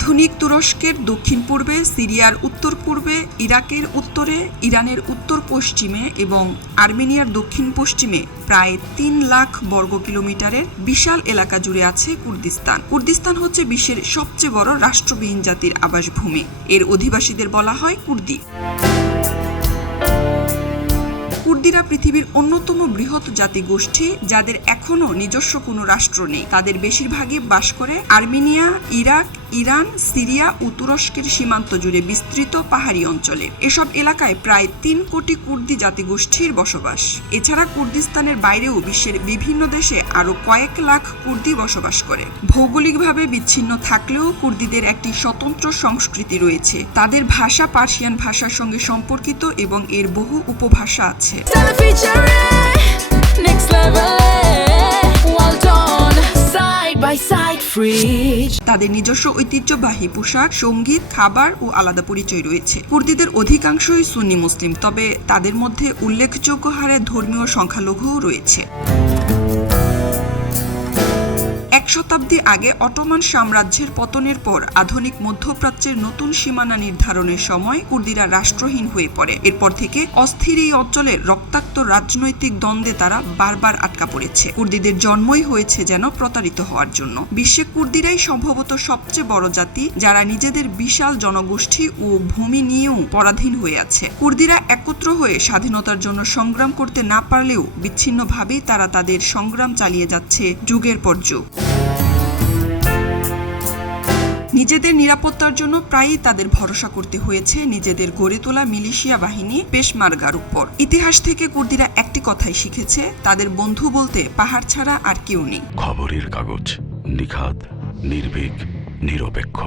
আধুনিক তুরস্কের দক্ষিণ পূর্বে, সিরিয়ার উত্তর পূর্বে, ইরাকের উত্তরে, ইরানের উত্তর পশ্চিমে এবং আর্মেনিয়ার দক্ষিণ পশ্চিমে প্রায় ৩ লাখ বর্গ কিলোমিটারের বিশাল এলাকা জুড়ে আছে কুর্দিস্তান। কুর্দিস্তান হচ্ছে বিশ্বের সবচেয়ে বড় রাষ্ট্রবিহীন জাতির আবাসভূমি। এর অধিবাসীদের বলা হয় কুর্দি। কুর্দিরা পৃথিবীর অন্যতম বৃহৎ জাতিগোষ্ঠী, যাদের এখনও নিজস্ব কোনো রাষ্ট্র নেই। তাদের বেশিরভাগই বাস করে আর্মেনিয়া, ইরাক, ইরান, সিরিয়া ও তুরস্কের সীমান্ত জুড়ে বিস্তৃত পাহাড়ি অঞ্চলে। এসব এলাকায় প্রায় ৩ কোটি কুর্দি জাতিগোষ্ঠীর বসবাস। এছাড়া কুর্দিস্তানের বাইরেও বিশ্বের বিভিন্ন দেশে আরও কয়েক লাখ কুর্দি বসবাস করে। ভৌগোলিকভাবে বিচ্ছিন্ন থাকলেও কুর্দিদের একটি স্বতন্ত্র সংস্কৃতি রয়েছে। তাদের ভাষা পার্সিয়ান ভাষার সঙ্গে সম্পর্কিত এবং এর বহু উপভাষা আছে। তাদের নিজস্ব ঐতিহ্যবাহী পোশাক, সঙ্গীত, খাবার ও আলাদা পরিচয় রয়েছে। কুর্দিদের অধিকাংশই সুন্নি মুসলিম, তবে তাদের মধ্যে উল্লেখযোগ্য হারে ধর্মীয় সংখ্যালঘুও রয়েছে। ১ শতাব্দী আগে অটোমান সাম্রাজ্যের পতনের পর আধুনিক মধ্যপ্রাচ্যের নতুন সীমানা নির্ধারণের সময় কুর্দিরা রাষ্ট্রহীন হয়ে পড়ে। এরপর থেকে অস্থির এই অঞ্চলের রক্তাক্ত রাজনৈতিক দ্বন্দ্বে তারা বারবার আটকা পড়েছে। কুর্দিদের জন্মই হয়েছে যেন প্রতারিত হওয়ার জন্য। বিশ্বে কুর্দিরাই সম্ভবত সবচেয়ে বড় জাতি, যারা নিজেদের বিশাল জনগোষ্ঠী ও ভূমি নিয়েও পরাধীন হয়ে আছে। কুর্দিরা একত্র হয়ে স্বাধীনতার জন্য সংগ্রাম করতে না পারলেও বিচ্ছিন্নভাবেই তারা তাদের সংগ্রাম চালিয়ে যাচ্ছে যুগের পর যুগ। নিজেদের নিরাপত্তার জন্য প্রায়ই তাদের ভরসা করতে হয়েছে নিজেদের গড়ে তোলা মিলিশিয়া বাহিনী পেশমার্গার উপর। ইতিহাস থেকে কুর্দিরা একটি কথাই শিখেছে, তাদের বন্ধু বলতে পাহাড় ছাড়া আর কেউ নেই। খবরের কাগজ, নিখাত, নির্ভীক, নিরপেক্ষ।